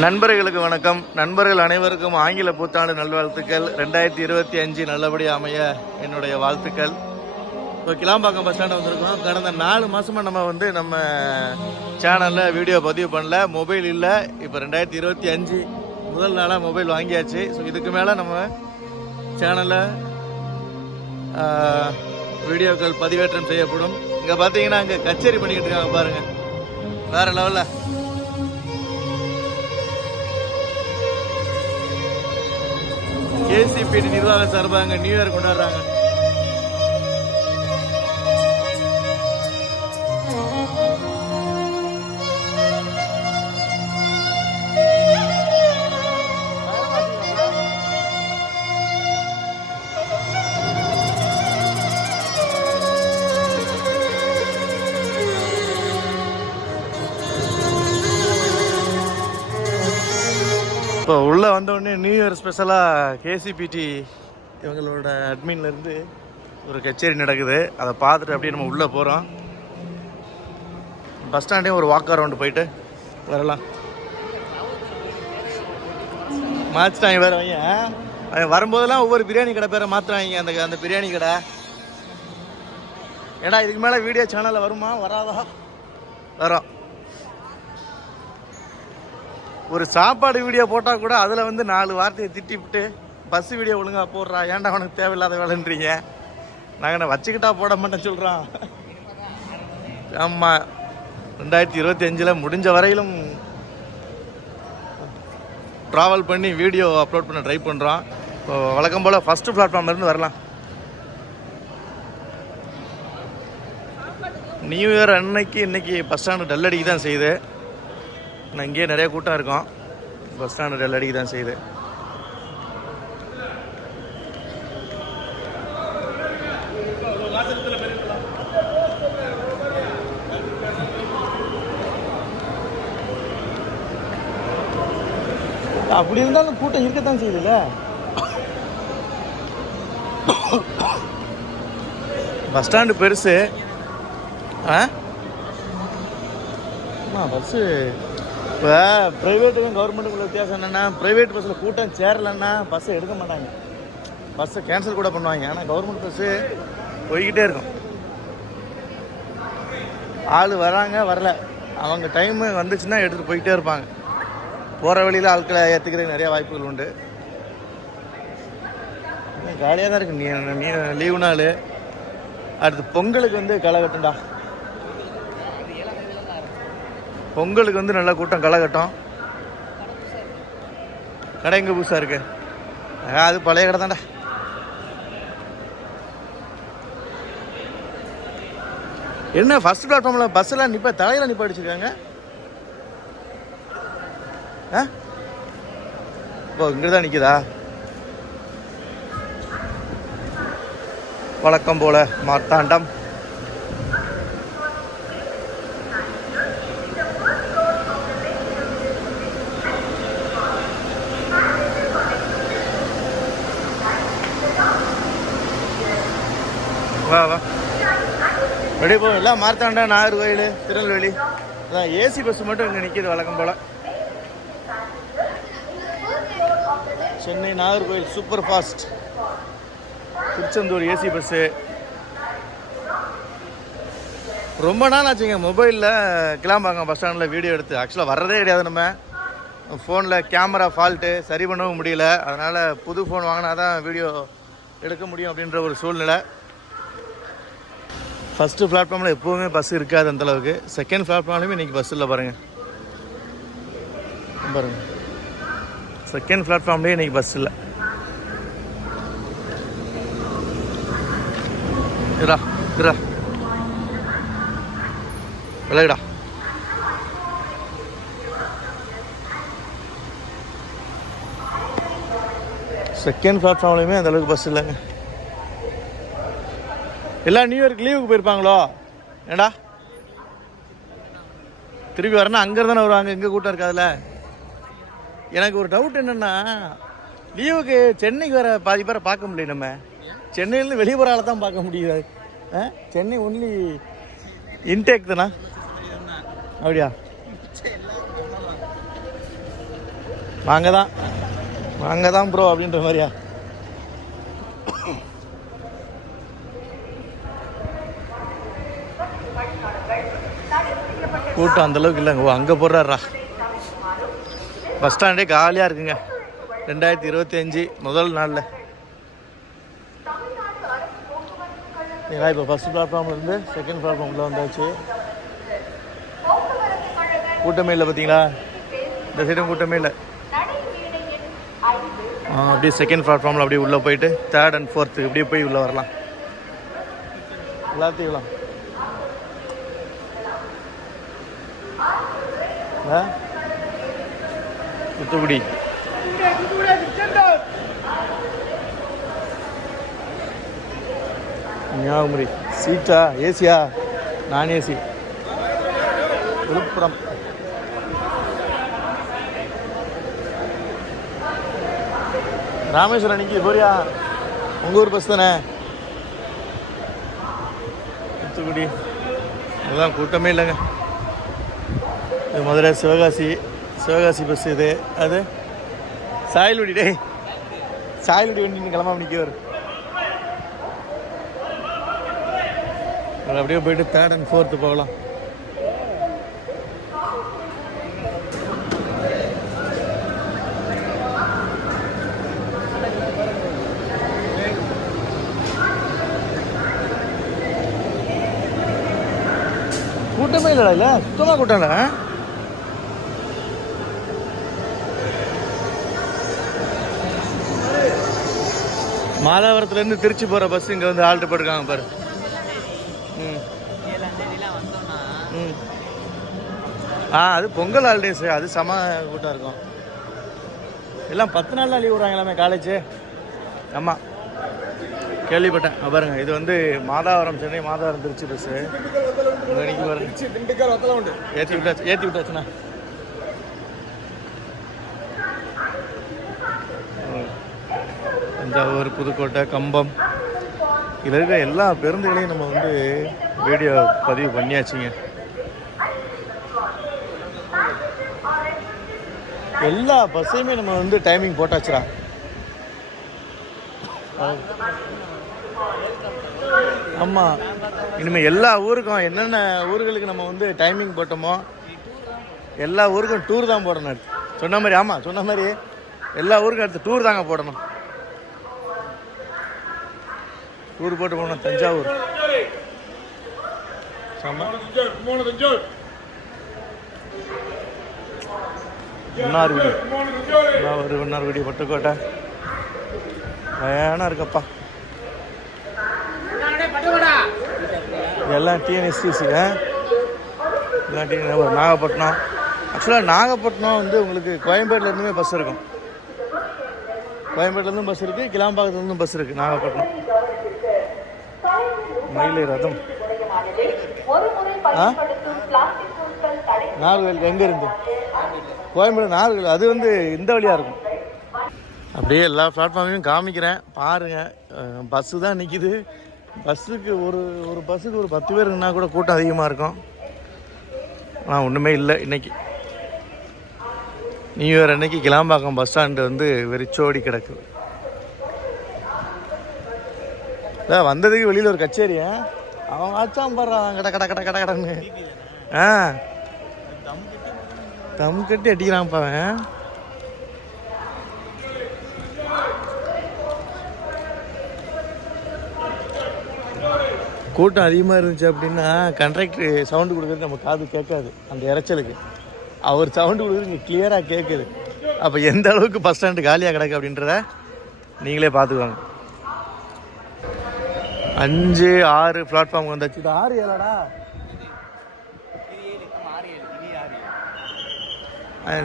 நண்பர்களுக்கு வணக்கம். நண்பர்கள் அனைவருக்கும் ஆங்கில புத்தாண்டு நல்வாழ்த்துக்கள். ரெண்டாயிரத்தி இருபத்தி அஞ்சு நல்லபடியாக அமைய என்னுடைய வாழ்த்துக்கள். இப்போ கிளாம்பாக்கம் பஸ் ஸ்டாண்ட் வந்திருக்கோம். கடந்த நாலு மாதமாக நம்ம வந்து நம்ம சேனலில் வீடியோ பதிவு பண்ணல. மொபைல் இல்லை. இப்போ ரெண்டாயிரத்தி இருபத்தி அஞ்சு முதல் நாளாக மொபைல் வாங்கியாச்சு. ஸோ இதுக்கு மேலே நம்ம சேனலில் வீடியோக்கள் பதிவேற்றம் செய்யப்படும். இங்கே பார்த்தீங்கன்னா அங்கே கச்சேரி பண்ணிக்கிட்டு இருக்காங்க பாருங்கள் வேறு லெவலில் ஏசிபி நிர்வாக சார்பாக நியூ இயர் கொண்டாடுறாங்க. இப்போ உள்ளே வந்தோடனே நியூ இயர் ஸ்பெஷலாக கேசிபிடி இவங்களோட அட்மின்லேருந்து ஒரு கச்சேரி நடக்குது. அதை பார்த்துட்டு அப்படியே நம்ம உள்ளே போகிறோம் பஸ் ஸ்டாண்டே ஒரு வாக் அரவுண்டு போயிட்டு வரலாம். மாற்றிட்டாங்க வேறு வையன் அவன் வரும்போதெல்லாம் ஒவ்வொரு பிரியாணி கடை பேரை மாற்றுறாங்க அந்த அந்த பிரியாணி கடை. ஏடா இதுக்கு மேலே வீடியோ சேனலில் வருமா? வராதா? வரோம். ஒரு சாப்பாடு வீடியோ போட்டால் கூட அதில் வந்து நாலு வார்த்தையை திட்டிவிட்டு பஸ் வீடியோ ஒழுங்காக போடுறா. ஏன்டா உனக்கு தேவையில்லாத வேலைன்றீங்க? நாங்கள் என்ன வச்சுக்கிட்டா போட மாட்டேன்னு சொல்கிறோம் ஆமாம் ரெண்டாயிரத்தி இருபத்தி அஞ்சில் முடிஞ்ச வரையிலும் ட்ராவல் பண்ணி வீடியோ அப்லோட் பண்ண ட்ரை பண்ணுறோம் இப்போ வழக்கம் போல் ஃபஸ்ட்டு பிளாட்ஃபார்ம்லேருந்து வரலாம். நியூ இயர் அன்னைக்கு இன்னைக்கு பஸ் ஸ்டாண்டு டல் அடிக்க தான் செய்யுது. நான் இங்கேயே நிறைய கூட்டம் இருக்கும். பஸ் ஸ்டாண்டு டல் அடிக்க தான் செய்யுது. அப்படி இருந்தாலும் கூட்டம் இருக்கத்தான் செய்யுதுல்ல? பஸ் ஸ்டாண்டு பெருசு. ஆ? பஸ்ஸு இப்போ ப்ரைவேட்டுக்கும் கவர்மெண்ட்டுக்குள்ள வித்தியாசம் என்னென்னா ப்ரைவேட் பஸ்ஸில் கூட்டம் சேரலன்னா பஸ்ஸை எடுக்க மாட்டாங்க. பஸ்ஸை கேன்சல் கூட பண்ணுவாங்க. ஆனால் கவர்மெண்ட் பஸ்ஸு போய்கிட்டே இருக்கும். ஆள் வராங்க வரல. அவங்க டைமு வந்துச்சுன்னா எடுத்துகிட்டு போய்கிட்டே இருப்பாங்க. போகிற வழியில் ஆட்களை ஏற்றுக்கிறதுக்கு நிறைய வாய்ப்புகள் உண்டு. ஜாலியாக தான் இருக்கு. நீ நீ லீவு நாள் அடுத்து பொங்கலுக்கு வந்து களை கட்டும்டா பொங்கலுக்கு வந்து நல்ல கூட்டம் களை கட்டும் கடை எங்கே புதுசாக இருக்கு? அது பழைய கடை தான்டா. என்ன ஃபர்ஸ்ட் பிளாட்ஃபார்மில் பஸ்ஸெல்லாம் நிப்பா தலையில் நிப்பா அடிச்சிருக்காங்க? ஆ? இப்போ இங்கே தான் நிற்குதா வழக்கம் போல மார்த்தாண்டம் அப்படியே போகும் எல்லாம் மார்த்தாண்டா நாகர்கோயில் திருநெல்வேலி. அதான் ஏசி பஸ் மட்டும் இங்கே நிற்கிது வழக்கம் போல். Chennai Nagercoil super fast Tiruchendur AC bus ரொம்ப நாள் ஆச்சுங்க மொபைலில் கிளாம்பாக்கம் பஸ் ஸ்டாண்டில் வீடியோ எடுத்து. ஆக்சுவலாக வர்றதே கிடையாது நம்ம. ஃபோனில் கேமரா ஃபால்ட்டு சரி பண்ணவும் முடியல. அதனால் புது ஃபோன் வாங்கினா தான் வீடியோ எடுக்க முடியும் அப்படின்ற ஒரு சூழ்நிலை. ஃபஸ்ட்டு பிளாட்ஃபார்மில் எப்போவுமே பஸ் இருக்காது அந்தளவுக்கு செகண்ட் பிளாட்ஃபார்ம்லையுமே இன்றைக்கி பஸ் இல்லை பாருங்கள் பாருங்கள் செகண்ட் பிளாட்ஃபார்ம்லேயே இன்றைக்கி பஸ் இல்லை. இரா இரா விளையாடா செகண்ட் பிளாட்ஃபார்ம்லையுமே அந்தளவுக்கு பஸ் இல்லைங்க. எல்லாம் நியூ இயர்க்கு லீவுக்கு போயிருப்பாங்களோ? ஏடா திருப்பி வரணும் அங்கே தானே வருவாங்க எங்கே கூட்டம் இருக்காதுல்ல? எனக்கு ஒரு டவுட் என்னென்னா லீவுக்கு சென்னைக்கு வர பாதி பேரை பார்க்க முடியும் நம்ம. சென்னையிலேருந்து வெளியே போகிற ஆளை தான் பார்க்க முடியாது. ஆ? சென்னை ஒன்லி இன்டேக் தானா? அப்படியா? வாங்க தான். வாங்க தான் ப்ரோ அப்படின்ற மாதிரியா? கூட்டம் அந்த அளவுக்கு இல்லைங்க. ஓ அங்கே போடுறாரா பஸ் ஸ்டாண்டே காலியாக இருக்குங்க. ரெண்டாயிரத்தி இருபத்தி அஞ்சு முதல் நாளில். ஏன்னா இப்போ ஃபஸ்ட் ப்ளாட்ஃபார்ம்லேருந்து செகண்ட் பிளாட்ஃபார்மில் வந்தாச்சு. கூட்டமே இல்லை பார்த்தீங்களா இந்த சைடும் கூட்டமே இல்லை. அப்படியே செகண்ட் பிளாட்ஃபார்மில் அப்படியே உள்ளே போயிட்டு தேர்ட் அண்ட் ஃபோர்த்து அப்படியே போய் உள்ளே வரலாம். எல்லாத்தையும் தூத்துக்குடி. கன்னியாகுமரி. சீட்டா? ஏசியா? நான் ஏசி. விழுப்புரம். ராமேஸ்வரம் அன்னைக்கு போறியா? உங்கள் ஊர் பஸ் தானே? தூத்துக்குடி. அதுதான் கூட்டமே இல்லைங்க. இது மதுரை சிவகாசி சிவகாசி பஸ் இது. அது? சாயல்குடி டே சாயல்குடி வண்டி கிளம்பாம நிற்கவர் அப்படியே போயிட்டு தேர்ட் அண்ட் ஃபோர்த்து போகலாம். கூட்டமே இல்லைடா இல்லை? சுத்தமாக கூட்டம் இல்லை மாதாவரத்துலேருந்து திருச்சி போகிற பஸ் இங்கே வந்து ஆல்ட்டு போட்டிருக்காங்க பாரு. ம். ம். ஆ அது பொங்கல் ஹாலிடேஸு அது செம கூட்டம் இருக்கும். எல்லாம் பத்து நாள் லீவ் விடுறாங்க எல்லாமே காலேஜு ஆமாம் கேள்விப்பட்டேன் பாருங்க இது வந்து மாதாவரம் சென்னை மாதாவரம் திருச்சி பஸ்ஸு ஏற்றி விட்டாச்சு ஏற்றி விட்டாச்சுண்ணா. தஞ்சாவூர் புதுக்கோட்டை கம்பம். இதில் இருக்க எல்லா பேருந்துகளையும் நம்ம வந்து வீடியோ பதிவு பண்ணியாச்சுங்க. எல்லா பஸ்ஸையுமே நம்ம வந்து டைமிங் போட்டாச்சுடா. ஆமாம் இனிமேல் எல்லா ஊருக்கும் என்னென்ன ஊர்களுக்கு நம்ம வந்து டைமிங் போட்டோமோ எல்லா ஊருக்கும் டூர் தான் போடணும். சொன்ன மாதிரி ஆமாம் சொன்ன மாதிரி எல்லா ஊருக்கும் அடுத்து டூர் தாங்க போடணும். டூர் போட்டு போகணும் தஞ்சாவூர். மன்னார்குடி. மன்னார் மன்னார்குடி பட்டுக்கோட்டை பயனா இருக்கப்பா. எல்லாம் டிஎன்எஸ்டிசி எல்லாம் டிஎன் நாகப்பட்டினம். ஆக்சுவலாக நாகப்பட்டினம் வந்து உங்களுக்கு கோயம்பேடுலேருந்துமே பஸ் இருக்கும். கோயம்பேடுலேருந்தும் பஸ் இருக்குது கிளாம்பாக்கத்துலேருந்தும் பஸ் இருக்குது நாகப்பட்டினம். மயிலை ரதம் ஆ? நாகர்கோவில் எங்கே இருந்து? நாகர்கோவில். அது வந்து இந்த வழியாக இருக்கும். அப்படியே எல்லா பிளாட்ஃபார்மையும் காமிக்கிறேன். பாருங்கள் பஸ்ஸு தான் நிற்கிது பஸ்ஸுக்கு ஒரு ஒரு பஸ்ஸுக்கு ஒரு பத்து பேர் இருந்தால் கூட கூட்டம் அதிகமாக இருக்கும். ஆனால் ஒன்றுமே இல்லை இன்றைக்கி நியூ இயர் அன்னைக்கு கிளாம்பாக்கம் பஸ் ஸ்டாண்டு வந்து வெறிச்சோடி கிடக்குது இல்லை வந்ததுக்கு வெளியில் ஒரு கச்சேரி? அவன் ஆச்சான் பாடுறான் கட கட கட கட கடன்னு. ஆ. தம் கட்டி? அடிக்கிறான்ப்பா அவன் கூட்டம் அதிகமாக இருந்துச்சு அப்படின்னா கண்ட்ராக்டர் சவுண்டு கொடுக்குறது நம்ம காது கேட்காது அந்த இறைச்சலுக்கு அவர் சவுண்டு கொடுக்குறது இங்கே கிளியராக கேட்குது. அப்போ எந்த அளவுக்கு பஸ் ஸ்டாண்டு காலியாக கிடக்கு அப்படின்றத நீங்களே பார்த்துக்கோங்க. அஞ்சு ஆறு பிளாட்ஃபார்ம் வந்தாச்சு. இது ஆறு ஏழாடா?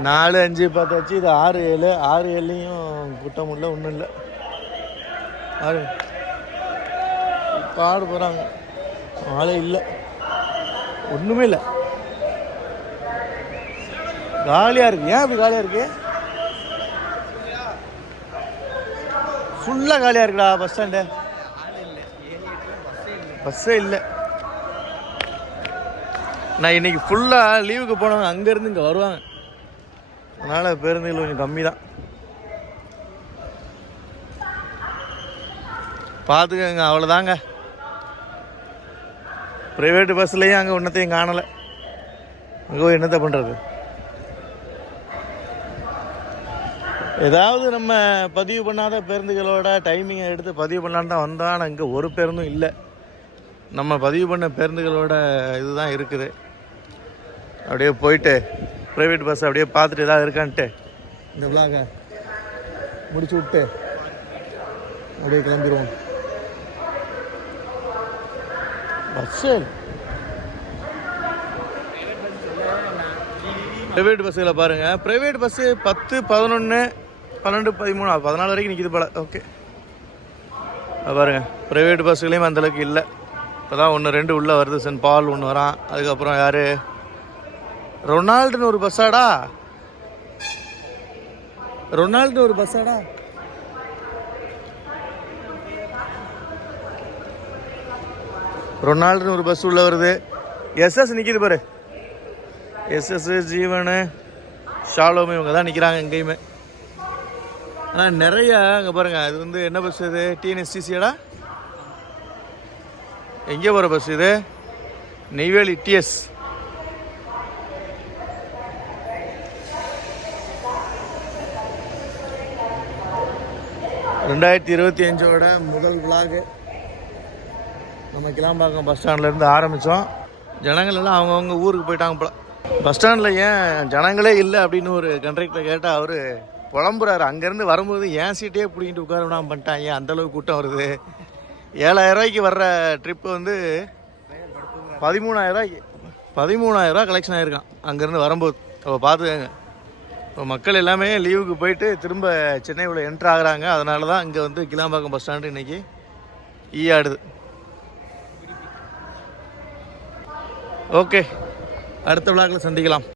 நாலு அஞ்சு பார்த்தாச்சு. இது ஆறு ஏழு. ஆறு ஏழுலையும் கூட்டம் இல்லை ஒன்றும் இல்லை. ஆறு. பாடு போகிறாங்க ஆளே இல்லை. ஒன்றுமே இல்லை. காலியாக இருக்கு. ஏன் இப்படி காலியாக இருக்கு? ஃபுல்லாக காலியாக இருக்குடா பஸ் ஸ்டாண்டு பஸ்ஸே இல்லை. நான் இன்னைக்கு ஃபுல்லாக லீவுக்கு போனவங்க அங்கேருந்து இங்கே வருவாங்க. அதனால் பேருந்துகள் கொஞ்சம் கம்மி தான் பார்த்துக்கங்க அவ்வளோதாங்க ப்ரைவேட் பஸ்லேயும் அங்கே ஒன்றத்தையும் காணலை. அங்கே போய் என்னத்தை பண்ணுறது ஏதாவது நம்ம பதிவு பண்ணாத பேருந்துகளோட டைமிங்கை எடுத்து பதிவு பண்ணலான்னு தான் வந்தோம். ஆனால் இங்கே ஒரு பேருந்தும் இல்லை. நம்ம பதிவு பண்ண பேருந்துகளோட இதுதான் இருக்குது. அப்படியே போயிட்டு ப்ரைவேட் பஸ் அப்படியே பார்த்துட்டு ஏதாவது இருக்கான்ட்டு. இந்த விழாக முடிச்சு விட்டு அப்படியே கிளம்பிடுவோம் பஸ்ஸு ப்ரைவேட் பஸ்ஸில் பாருங்கள் ப்ரைவேட் பஸ்ஸு பத்து பதினொன்று பன்னெண்டு பதிமூணு பதினாலு வரைக்கும் நிற்கிது போல. ஓகே அது பாருங்க. ப்ரைவேட் பஸ்ஸுலேயும் அந்தளவுக்கு இல்லை. இப்போ தான் ஒன்று ரெண்டு உள்ளே வருது சென்ட் பால் ஒன்று வரான். அதுக்கப்புறம் யார்? ரொனால்டுன்னு ஒரு பஸ்ஸாடா ரொனால்டு ஒரு பஸ்ஸாடா ரொனால்டுன்னு ஒரு பஸ் உள்ளே வருது. எஸ்எஸ் நிற்கிது பாரு. எஸ்எஸ் ஜீவனு ஷாலோமே இவங்க தான் நிற்கிறாங்க எங்கேயுமே. ஆனால் நிறைய அங்கே பாருங்கள் அது வந்து என்ன பஸ் இது? டிஎன்எஸ்டிசியடா எங்கே போகிற பஸ் இது? நெய்வேலி டிஎஸ் ரெண்டாயிரத்தி இருபத்தி அஞ்சோட முதல் விளாகு நம்ம கிளாம்பாக்கம் பஸ் ஸ்டாண்ட்லேருந்து ஆரம்பித்தோம் ஜனங்கள் எல்லாம் அவங்கவுங்க ஊருக்கு போயிட்டாங்க போல. பஸ் ஸ்டாண்டில் ஏன் ஜனங்களே இல்லை அப்படின்னு ஒரு கண்ட்ரக்டர் கேட்டால் அவர் புலம்புறாரு. அங்கேருந்து வரும்போது ஏன் சீட்டே பிடிக்கிட்டு உட்கார விடாமல் பண்ணிட்டாங்க? அந்தளவுக்கு கூட்டம் வருது? ஏழாயிரம் ரூபாய்க்கு வர்ற ட்ரிப்பு வந்து பதிமூணாயிரம் ரூபாய்க்கு. பதிமூணாயிரம் ரூபா கலெக்ஷன் ஆகிருக்கான் அங்கேருந்து வரும்போது. அப்போ பார்த்துக்கங்க இப்போ மக்கள் எல்லாமே லீவுக்கு போயிட்டு திரும்ப சென்னை உள்ள என்ட்ரு ஆகுறாங்க. அதனால தான் இங்கே வந்து கிளாம்பாக்கம் பஸ் ஸ்டாண்டு இன்றைக்கி ஈயாடுது. ஓகே அடுத்த விழாக்களை சந்திக்கலாம்.